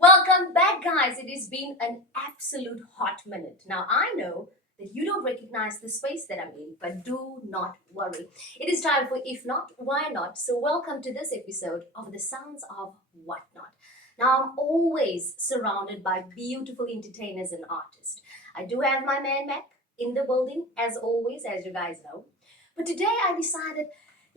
Welcome back, guys. It has been an absolute hot minute. Now, I know that you don't recognize the space that I'm in, but do not worry. It is time for If Not, Why Not? So, welcome to this episode of The Sounds of Whatnot. Now, I'm always surrounded by beautiful entertainers and artists. I do have my man Mac in the building, as always, as you guys know. But today I decided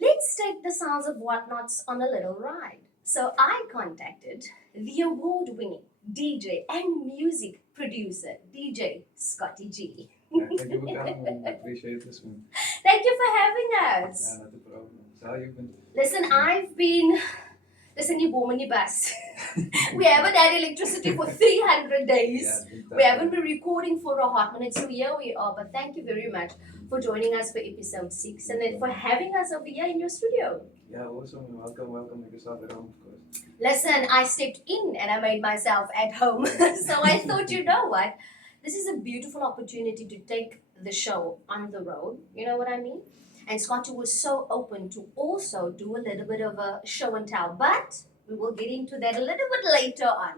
let's take the Sounds of Whatnots on a little ride. So I contacted the award winning DJ and music producer, DJ Scotty G. Thank you for coming. I appreciate this one. Thank you for having us. Yeah, not a problem. So how you been? Listen, I've been. Listen, you boom and you bust. We haven't had electricity for 300 days. Yeah, it's been tough. We haven't been recording for a hot minute, so here we are. But thank you very much for joining us for episode 6 and then for having us over here in your studio. Yeah, awesome. Welcome. Make yourself at home, of course. Listen, I stepped in and I made myself at home. So I thought, you know what? This is a beautiful opportunity to take the show on the road. You know what I mean? And Scotty was so open to also do a little bit of a show and tell. But we will get into that a little bit later on.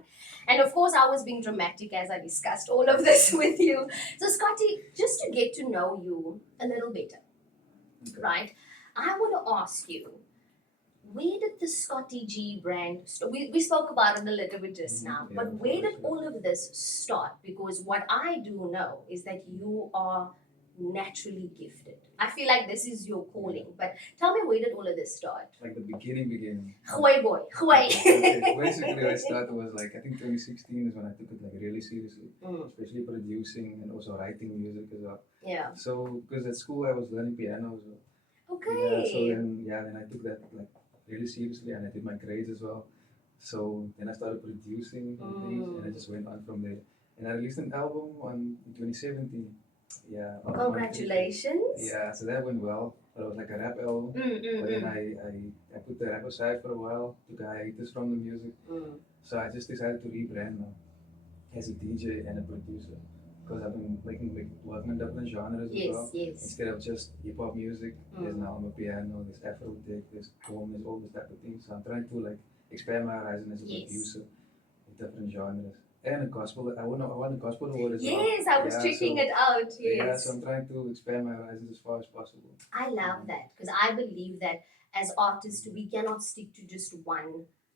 And of course, I was being dramatic as I discussed all of this with you. So, Scotty, just to get to know you a little better, Okay. right? I want to ask you, where did the Scotty G brand start? We spoke about it a little bit just now, Yeah, but of where course, did yeah. all of this start? Because what I do know is that you are naturally gifted. I feel like this is your calling, but tell me, where did all of this start? Like the beginning. Hway boy, hway. Okay, basically, I started was like I think 2016 is when I took it like really seriously, Mm, especially producing and also writing music as well. yeah. So because at school I was learning piano as well. Okay. Then I took that like really seriously and I did my grades as well. So then I started producing and things and I just went on from there. And I released an album in 2017. Yeah. Congratulations. Yeah, so that went well. But it was like a rap album. But then I put the rap aside for a while, took a hiatus from the music. Mm. So I just decided to rebrand now as a DJ and a producer. Because I've been working in different genres as well. Yes. Instead of just hip hop music, there's Mm. now piano, there's Afro tech, there's boom, there's all this type of things. So I'm trying to like expand my horizon as a Yes. producer in different genres. And a gospel, I want a gospel award as well. Yes, I was Yeah, checking so- it out. Yeah, Yes. so I'm trying to expand my horizons as far as possible. I love that because I believe that as artists we cannot stick to just one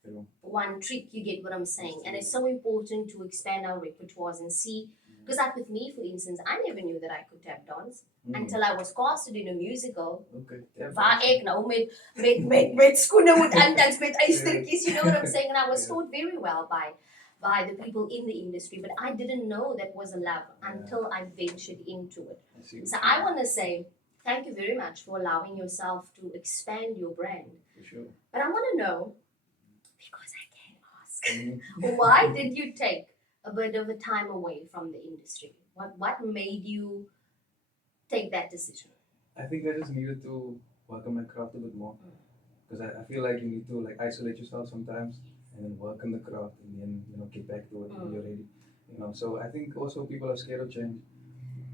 You know? one trick. You get what I'm saying, and it's so important to expand our repertoires and see. Because like with me, for instance, I never knew that I could tap dance until I was casted in a musical. Okay. Yeah, Waar ek nou met skoene moet aandans met eystertjies, you know what I'm saying? And I was Yeah. taught very well by the people in the industry, but I didn't know that was a love until I ventured into it. I see. So I want to say thank you very much for allowing yourself to expand your brand. For sure. But I want to know, because I can ask, Mhm. why did you take a bit of a time away from the industry? What made you take that decision? I think I just needed to work on my craft a bit more. Because I feel like you need to like isolate yourself sometimes and then work on the craft and then get back to it when you're ready. So I think also people are scared of change.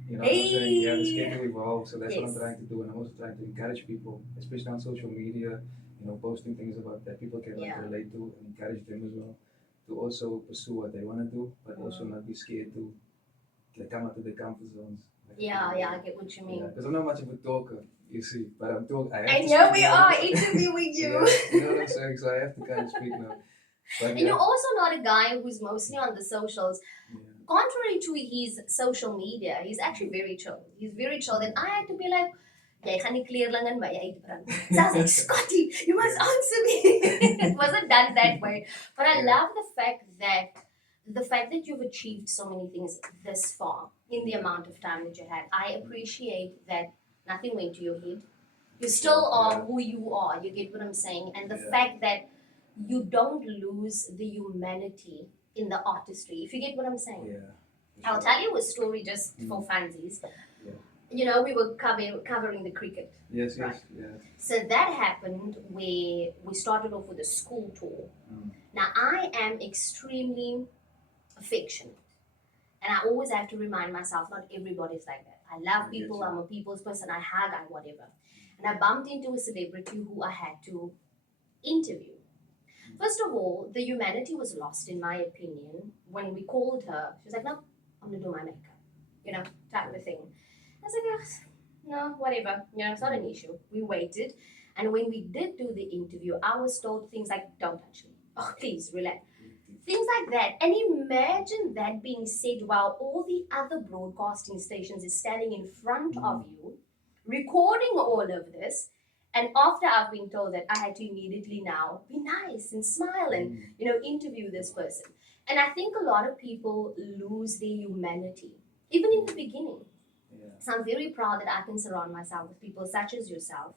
You know what I'm saying? Yeah, they're scared to evolve. So that's what I'm Yes. trying to do. And I'm also trying to encourage people, especially on social media, posting things about that people can like Yeah. relate to and encourage them as well to also pursue what they want to do, but also not be scared to like come out of their comfort zones. Yeah, I get what you mean. Because I'm not much of a talker, you see, but I'm talking. And here we are interviewing you. Yeah, you know what I'm saying? So I have to kind of speak now. But And you're also not a guy who's mostly on the socials. yeah. Contrary to his social media, he's actually very chill. He's very chill. And I had to be like, jy gaan nie kleerling in my uitbring. So I was like, Scotty, you must answer me. It wasn't done that way. But I love the fact that you've achieved so many things this far in the amount of time that you had. I appreciate that nothing went to your head. You still are who you are. You get what I'm saying? And the Yeah. fact that you don't lose the humanity in the artistry. If you get what I'm saying. Yeah. I'll tell you a story just for funsies. Yeah. We were covering the cricket. Yes, Right. yeah. So that happened where we started off with a school tour. Mm. Now, I am extremely affectionate. And I always have to remind myself, not everybody's like that. I love I get people, you. I'm a people's person, I hug, I whatever. And I bumped into a celebrity who I had to interview. First of all, the humanity was lost, in my opinion, when we called her. She was like, "No, I'm gonna do my makeup," type of thing. I was like, "Ugh, no, whatever, it's not an issue." We waited, and when we did do the interview, I was told things like, "Don't touch me. Oh, please relax." Things like that. And imagine that being said while all the other broadcasting stations is standing in front of you, recording all of this. And after I've been told that, I had to immediately now be nice and smile and, interview this person. And I think a lot of people lose their humanity, even in the beginning. Yeah. So I'm very proud that I can surround myself with people such as yourself,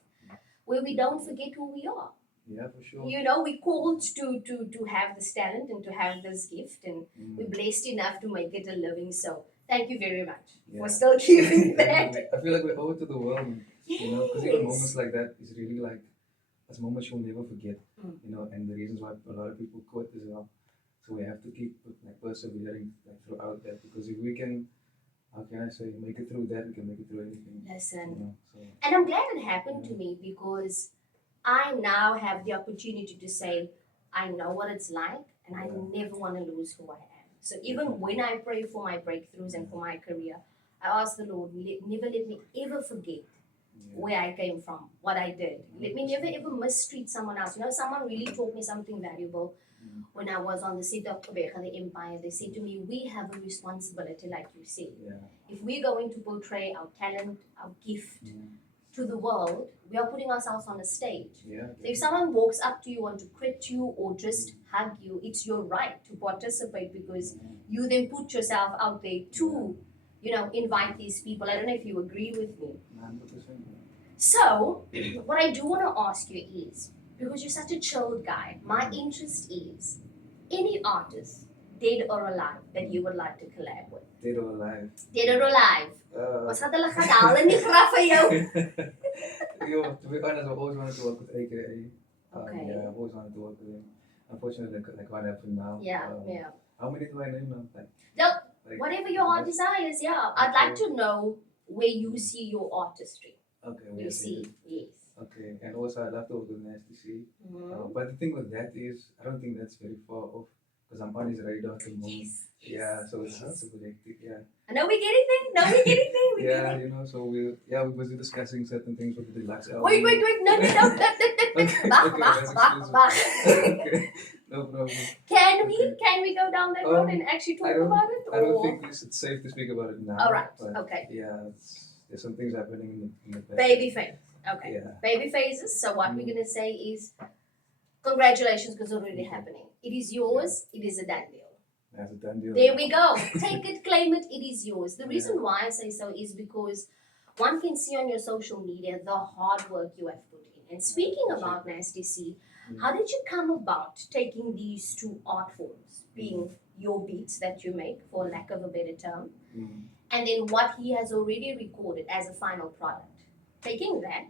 where we don't forget who we are. Yeah, for sure. We called to have this talent and to have this gift, and we're blessed enough to make it a living. So thank you very much for still keeping that. I feel like we owe it to the world, because even moments like that is really like, as moments you'll never forget, and the reasons why a lot of people quit as well. So we have to keep like persevering like throughout that, because if we can, how can I say, make it through that, we can make it through anything. Listen, so. and I'm glad it happened to me, because I now have the opportunity to say, I know what it's like, and I never want to lose who I am. So even when I pray for my breakthroughs and for my career, I ask the Lord, never let me ever forget where I came from, what I did. Let me never ever mistreat someone else. Someone really taught me something valuable when I was on the set of Kobeka, the Empire. They said to me, we have a responsibility, like you said. If we're going to portray our talent, our gift, to the world, we are putting ourselves on a stage. So if someone walks up to you and to crit you or just hug you, it's your right to participate, because you then put yourself out there to, invite these people. I don't know if you agree with me. 100%. So, what I do want to ask you is, because you're such a chilled guy, my interest is any artist, dead or alive, that you would like to collab with. Dead or alive? Dead or alive. Wat gaat hulle gaan haal in die graf van jou? Yo, to be honest, I've always wanted to work with AKA. Okay. Yeah, I've always wanted to work with him. Unfortunately, I can't happen now. Yeah. How many do I name now? Whatever your heart desires, I'd like to know where you see your artistry. Okay, you see, yes. Okay, and also I'd love to work with Nasty C. But the thing with that is, I don't think that's very far off, because I'm on his radar at the moment. Yes. Yeah, so it's super hectic, yeah. I know we're getting there. Yeah, so we was discussing certain things with the deluxe album. Wait, no. Okay, no problem. Can we go down that road and actually talk about it? I don't think it's safe to speak about it now. All right, okay. Yeah, there's some things happening in the past. Baby phase. Okay. Yeah. Baby phases. So what we're going to say is, congratulations, because it's already happening. It is yours. It is a done deal. That's a done deal. There we go. Take it, claim it. It is yours. The reason why I say so is because one can see on your social media the hard work you have put in. And speaking about Nasty C, how did you come about taking these two art forms, being your beats that you make, for lack of a better term, and then what he has already recorded as a final product? Taking that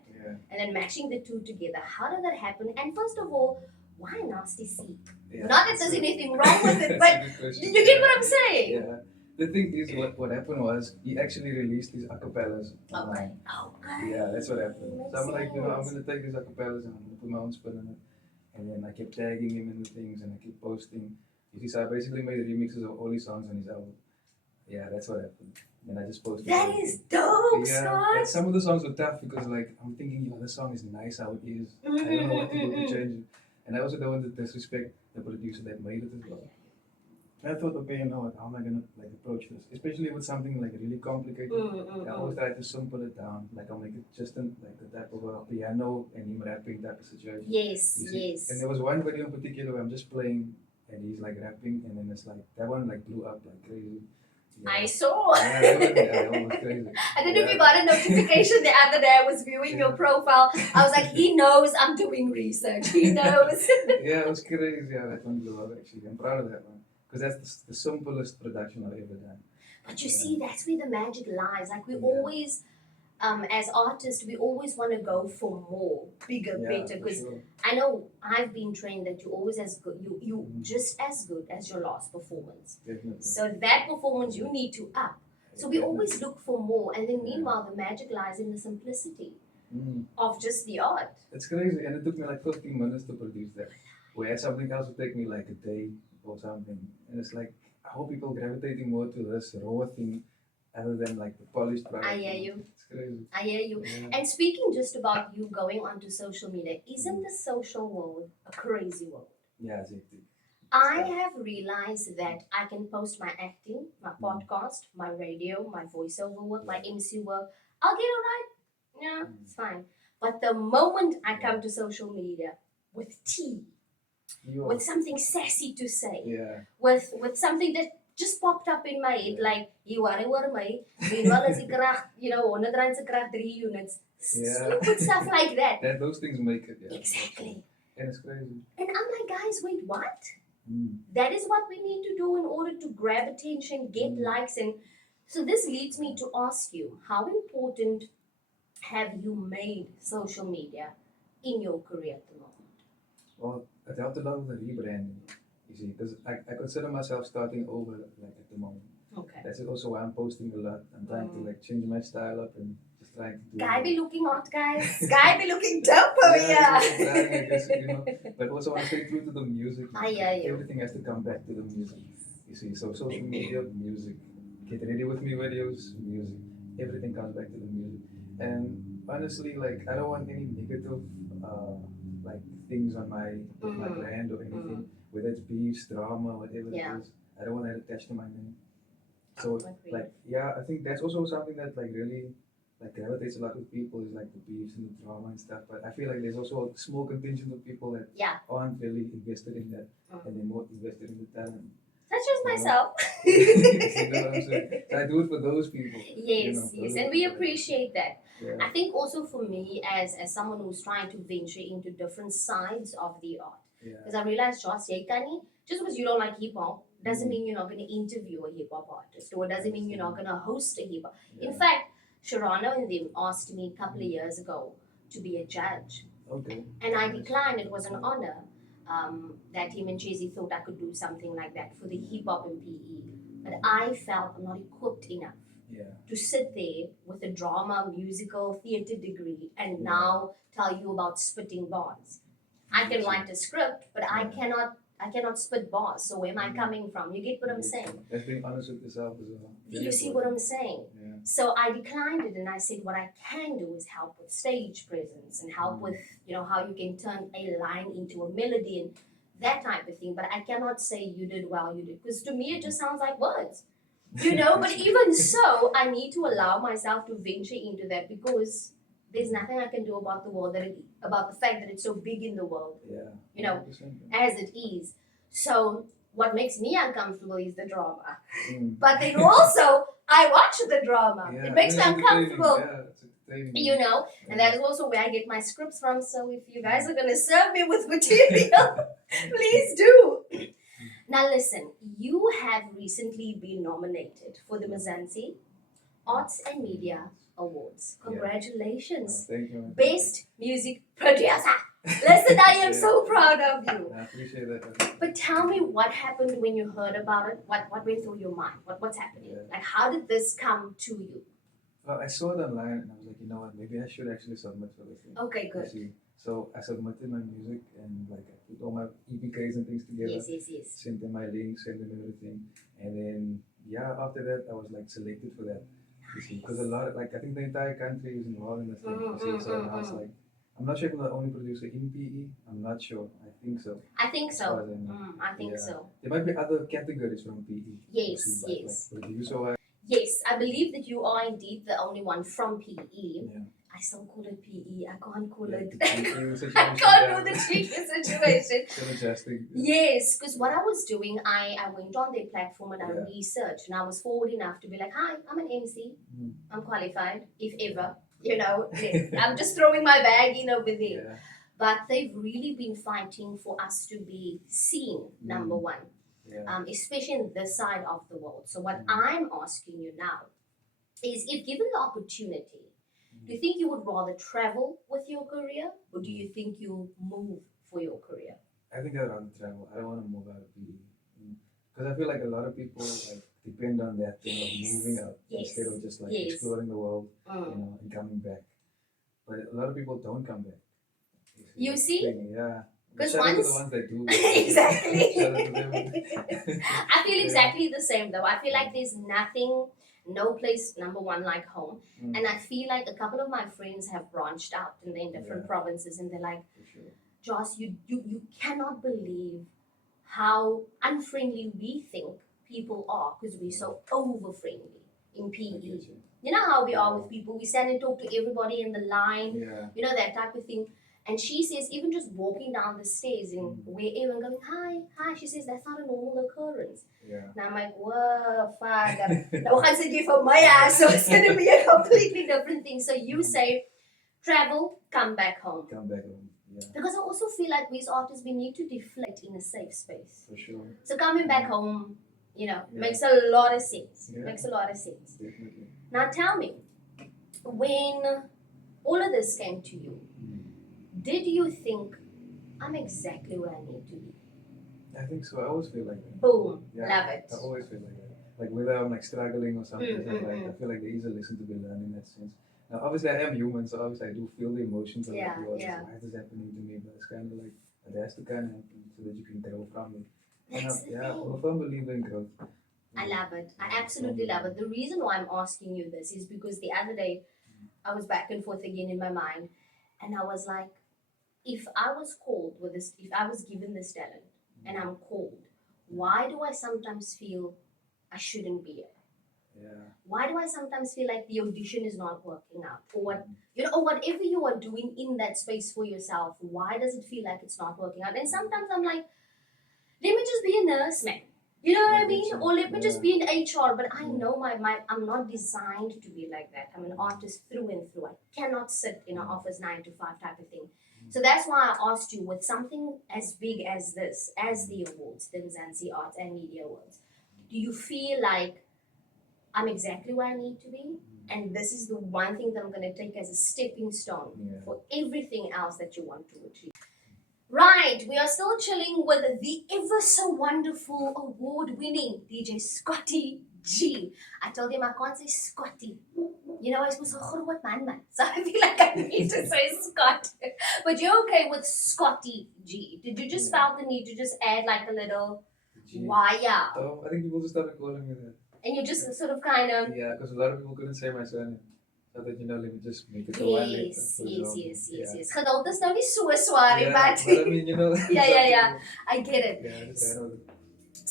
and then mashing the two together. How did that happen? And first of all, why Nasty C? Not that there's anything wrong with it, but you get what I'm saying? Yeah. The thing is, what happened was, he actually released these acapellas. Okay. Yeah, that's what happened. So I'm like, I'm going to take these acapellas and I'm going to put my own spin on it. And then I kept tagging him in the things and I kept posting. You see, so I basically made remixes of all his songs on his album. Yeah, that's what happened. And I just posted. That is dope, Scott. Some of the songs were tough because, like, I'm thinking, this song is nice how it is. I don't know what to do to change it. And I also don't want to disrespect the producer that made it as well. And I thought, okay, how am I gonna approach this? Especially with something like really complicated. I always try to simple it down. Like, I'll make it just a type of a piano and him rapping type of situation. Yes. And there was one video in particular where I'm just playing and he's like rapping, and then it's like that one blew up like crazy. Yeah. I saw. That was crazy. I don't know if you got a notification the other day. I was viewing your profile. I was like, he knows I'm doing research. He knows. Yeah, it was crazy how that one blew up, actually. I'm proud of that one. Because that's the simplest production I've ever done. But you see, that's where the magic lies. Like, we always, as artists, we always want to go for more, bigger, better. Because I know I've been trained that you're always as good. You just as good as your last performance. Definitely. So that performance you need to up. So we always look for more. And then meanwhile, the magic lies in the simplicity of just the art. It's crazy. And it took me like 15 minutes to produce that. where something else would take me like a day or something. And it's like, I hope people gravitating more to this raw thing other than like the polished I product. hear You know? you. It's crazy. I hear you. Yeah. And speaking just about you going onto social media, isn't the social world a crazy world? Yeah, it's hectic. I Stuff. have realized that I can post my acting, my podcast, my radio, my voiceover work, my MC work. I'll get it right. Yeah, it's fine. But the moment I come to social media with tea, You with something sassy to say, yeah. with something that just popped up in my head, like you are my, meanwhile as ik krag, 100 rand se krag 3 units. Yeah. Stupid stuff like that. That those things make it, yeah. Exactly. And it's crazy. And I'm like, guys, wait, what? Mm. That is what we need to do in order to grab attention, get likes. And so this leads me to ask you, how important have you made social media in your career at the moment? Well, it helped a lot with the rebranding, you see, because I consider myself starting over like at the moment. Okay. That's also why I'm posting a lot. I'm trying to like change my style up and just trying to do Guy be looking hot, guys. Guy be looking dope over yeah, here. I'm trying, I guess, but also want to stay true to the music. I hear you. Everything has to come back to the music. You see, so social media, music. Get ready with me videos, music. Everything comes back to the music. And honestly, like I don't want any negative like things on my brand or anything, whether it's beefs, drama, whatever Yeah. it is. I don't want that attached to my name. So Agreed. like yeah, I think that's also something that like really like gravitates a lot with people is like the beefs and the drama and stuff. But I feel like there's also a small contingent of people that Yeah. aren't really invested in that and they're more invested in the talent. That's just myself. You know what I'm saying? So I do it for those people. Yes, those yes, are and the we people. appreciate that. Yeah. I think also for me, as someone who's trying to venture into different sides of the art, Yeah. because I realized, Joss, just because you don't like hip hop doesn't mean you're not going to interview a hip hop artist, or it doesn't mean you're not going to host a hip hop. In fact, Sharano and them asked me a couple of years ago to be a judge, Okay. and I declined. It was an honor that him and Jay-Z thought I could do something like that for the hip hop and PE, but I felt I'm not equipped enough Yeah. to sit there with a drama, musical, theater degree and now tell you about spitting bars. I can write a script, but I cannot spit bars. So where am I coming from? You get what I'm saying? That's being honest with yourself as well. You see what I'm saying? Yeah. So I declined it and I said what I can do is help with stage presence and help with, how you can turn a line into a melody and that type of thing. But I cannot say you did well, you did. Because to me it just sounds like words. But even so, I need to allow myself to venture into that because there's nothing I can do about the world about the fact that it's so big in the world. Yeah. 100%. As it is. So what makes me uncomfortable is the drama. Mm. But then also I watch the drama. Yeah. It makes me It's entertaining. uncomfortable. Yeah, it's entertaining. And that is also where I get my scripts from. So if you guys are gonna serve me with material, please do. Now listen, you have recently been nominated for the Mzansi Arts and Media Awards. Congratulations. Thank you. Best Music Producer. Listen, I am so proud of you. I appreciate that. But tell me what happened when you heard about it. What went through your mind? What's happening? Yeah. Like how did this come to you? Well, I saw it online and I was like, you know what, maybe I should actually submit for this thing. Okay, good. See. So I submitted my music and like I put all my EPKs and things together. Yes. Sent them my links, sent them everything. And then after that I was like selected for that. You see, because a lot of like I think the entire country is involved in this thing. You see, so I was like, I'm not sure if I'm the only producer in PE. I'm not sure. I think so. I think As far so. as I know. I think so. There might be other categories from PE. Yes, you see, yes. Like producer. Yes, I believe that you are indeed the only one from PE. Yeah. I still call it PE. I can't call it. I I can't do the cheating situation. Still adjusting. Yes, because what I was doing, I went on their platform and I Yeah. researched, and I was forward enough to be like, "Hi, I'm an MC. Mm. I'm qualified, if ever. I'm just throwing my bag in over there." Yeah. But they've really been fighting for us to be seen, number one, Yeah. especially in this side of the world. So what I'm asking you now is, if given the opportunity, do you think you would rather travel with your career, or do you think you'll move for your career? I think I'd rather travel. I don't want to move out of PE. Because I feel like a lot of people like depend on that thing of moving out instead of just like exploring the world, and coming back. But a lot of people don't come back. You see? Yeah. Because Shout out to the once ones that do. exactly. Shout out to them. I feel exactly the same though. I feel like there's nothing, no place, number one, like home. Mm, And I feel like a couple of my friends have branched out and they're in different Yeah. provinces and they're like, for sure. Joss, you cannot believe how unfriendly we think people are because we're so over friendly in I PE. get you. You know how we are with people. We stand and talk to everybody in the line, Yeah. you know, that type of thing. And she says, even just walking down the stairs in wherever and going, hi, hi, she says, that's not a normal occurrence. Yeah. And I'm like, whoa, fuck. No one's going to for my ass, so it's going to be a completely different thing. So you say, travel, come back home. Come back home. Yeah. Because I also feel like we as artists, we need to deflect in a safe space. For sure. So coming back home, you know, Yeah. makes a lot of sense. Yeah. Makes a lot of sense. Definitely. Now tell me, when all of this came to you, did you think, I'm exactly where I need to be? I think so. I always feel like that. Boom. Yeah. Love it. I always feel like that. Like whether I'm like struggling or something, I feel like there is a lesson to be learned in that sense. Now, obviously, I am human, so obviously I do feel the emotions of Yeah, like, why yeah. is this happening to me? But it's kind of like it has to kind of happen so that you can grow from it. That's the Yeah, I'm thing. a firm believer in growth. I love it. I absolutely love it. The reason why I'm asking you this is because the other day I was back and forth again in my mind, and I was like, if I was called with this, if I was given this talent and I'm called, why do I sometimes feel I shouldn't be here? Yeah. Why do I sometimes feel like the audition is not working out, or what, you know, or whatever you are doing in that space for yourself? Why does it feel like it's not working out? And sometimes I'm like, let me just be a nurse, man. You know what I I mean? get you. Or let me just be in HR. But I Yeah. know my I'm not designed to be like that. I'm an artist through and through. I cannot sit in an office 9 to 5 type of thing. So that's why I asked you, with something as big as this, as the awards, the Mzansi Arts and Media Awards, do you feel like I'm exactly where I need to be? And this is the one thing that I'm going to take as a stepping stone Yeah. for everything else that you want to achieve. Right, we are still chilling with the ever so wonderful award-winning DJ Scotty G. I told him I can't say Scotty. You know, I was so what man. So I feel like I need to say Scott. But you're okay with Scotty G. Did you just felt the need to just add like a little wire? I think people just started calling me that. And you just sort of kind of Yeah, because a lot of people couldn't say my surname. So that, let me just make it the one letter. Yes. Geduld is nou nie so swaar nie, Yeah, but but I mean, yeah. I get it. Yeah, just kind of.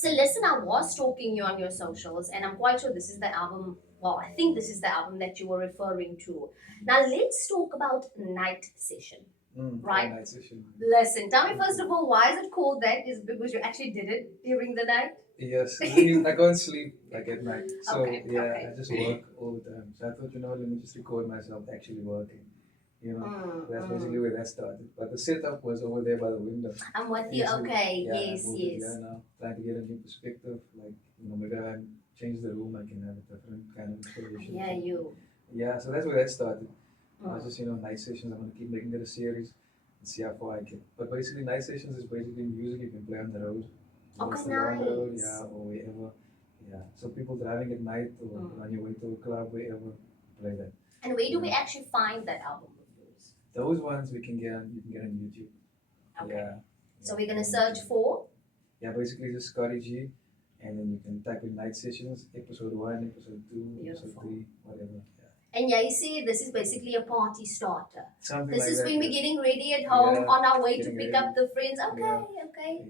So listen, I was stalking you on your socials, and I'm quite sure this is the album. Well, I think this is the album that you were referring to. Now let's talk about Night Session. Right. Night session. Listen, tell me first of all, why is it called that? Is it because you actually did it during the night? Yes, I mean, I can't sleep like at night. So Okay. I just work all the time. So I thought, let me just record myself actually working. That's basically where that started. But the setup was over there by the window. I'm with you. Yes, Okay. Yeah, I Yes. moved it here now, trying to get a new perspective. Like, maybe I change the room, I can have a different kind of inspiration. Yeah, you. Yeah, so that's where that started. I was just, night sessions. I'm going to keep making it a series and see how far I get. But basically, night sessions is basically music you can play on the road. Okay, On the road, nice. yeah, or wherever. Yeah, so people driving at night or on your way to a club, wherever, play that. And where do we actually find that album of yours? Those ones you can get on YouTube. Okay. Yeah. So we're gonna search for. Yeah, basically just Scotty G, and then you can type in Night Sessions, episode 1, episode 2, episode 3, whatever. Yeah. And yeah, you see, this is basically a party starter. Something this like is that, when we're getting ready at home on our way to getting pick ready. up the friends. Okay.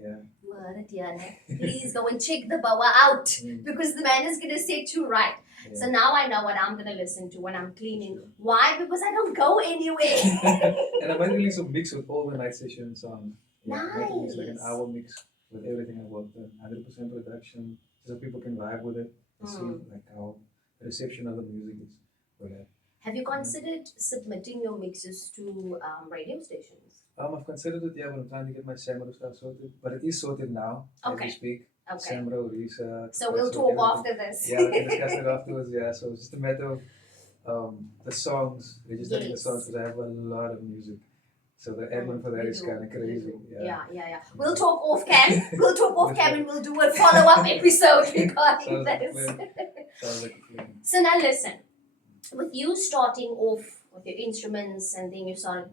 Yeah. Please go and check the boa out because the man is gonna set you right. Yeah. So now I know what I'm gonna listen to when I'm cleaning. Why? Because I don't go anywhere. And I might release a mix with all the Night Session songs. Yeah, Nice. I might release like an hour mix with everything I worked on, 100% production, so people can vibe with it and see like how the reception of the music is for that. Have you considered submitting your mixes to radio stations? I've considered it, but I'm trying to get my Samro stuff sorted. But it is sorted now, as we speak. Okay. Samro, Risa. So we'll talk after this. Yeah, we can discuss it afterwards, yeah. So it's just a matter of the songs, registering the songs, because I have a lot of music. So the admin for that is kind of crazy. Yeah. We'll talk off cam. We'll talk off cam and we'll do a follow-up episode regarding Sounds like this. Sounds like a plan. So now listen, with you starting off with your instruments, and then you started,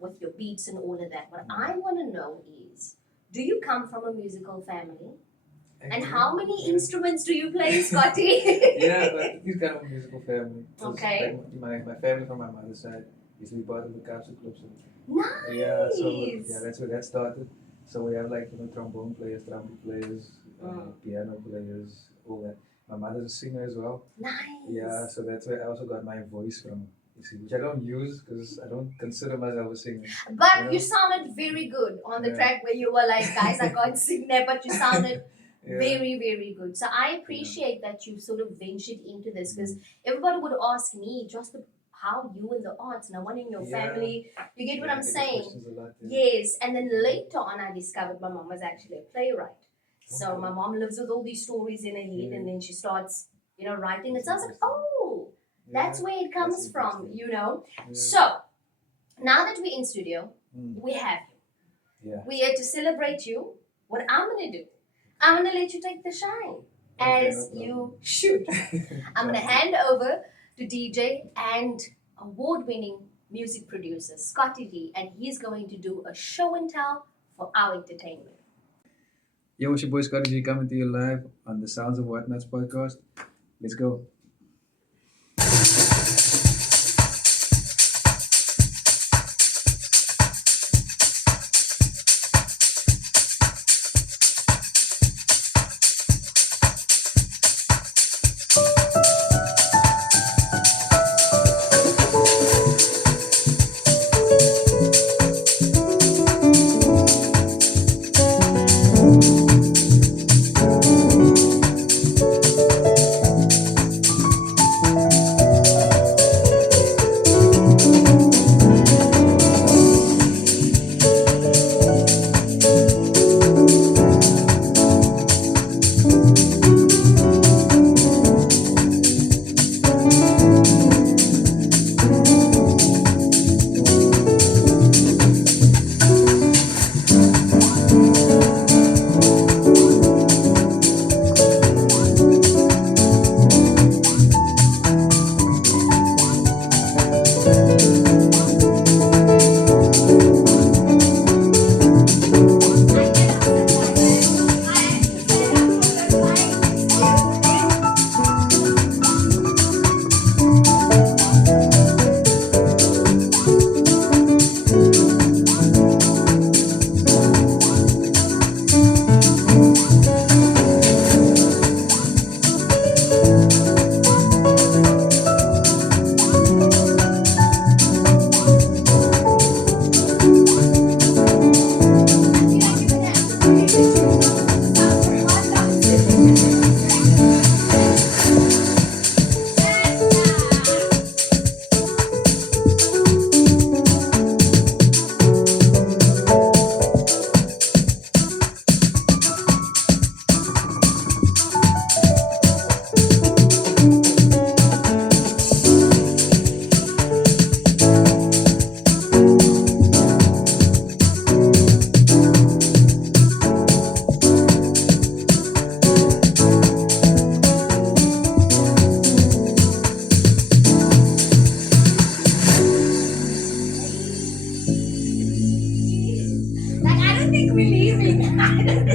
with your beats and all of that. What I want to know is, do you come from a musical family? And how many instruments do you play, Scotty? Yeah, but he's kind of a musical family. Okay. Like my family from my mother's side used to be part of the Kaapse Club. So Nice. yeah, that's where that started. So we have like trombone players, trumpet players, piano players, all that. My mother's a singer as well. Nice. Yeah, so that's where I also got my voice from. You see, which I don't use because I don't consider myself a singer. But you sounded very good on the track where you were like, guys, I can't sing there, but you sounded very, very good. So I appreciate that you sort of ventured into this, because everybody would ask me just how you in the arts, no one in your family. You get what I'm saying? Yes. And then later on, I discovered my mom was actually a playwright. So my mom lives with all these stories in her head, and then she starts, writing. And so I was like, oh, that's where it comes from, Yeah. So now that we're in studio, we have you. Yeah. We're here to celebrate you. What I'm going to do, I'm going to let you take the shine, as you should. I'm going to hand over to DJ and award-winning music producer, Scotty G, and he's going to do a show and tell for our entertainment. Yo, it's your boy Scotty G coming to you live on the Sounds of Whatnots podcast. Let's go.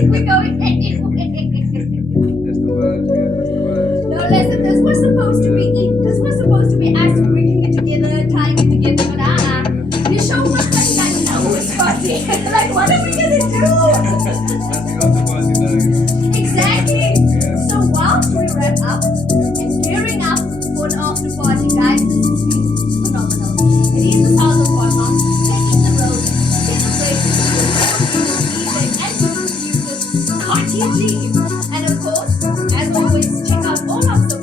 We're going anywhere. That's the words, yeah, that's the words. No, listen, this was supposed to be it. This was supposed to be us bringing it together, tying it together, but you show what like now we're Scotty. Like, what are we gonna do? Nothing else about it now, Exactly. Yeah. So whilst we wrap up and gearing up for an after party, guys, this has been phenomenal. It is the Sounds of Podcast, taking the road, celebrating and producer Scotty G. And of course, as always, check out all our social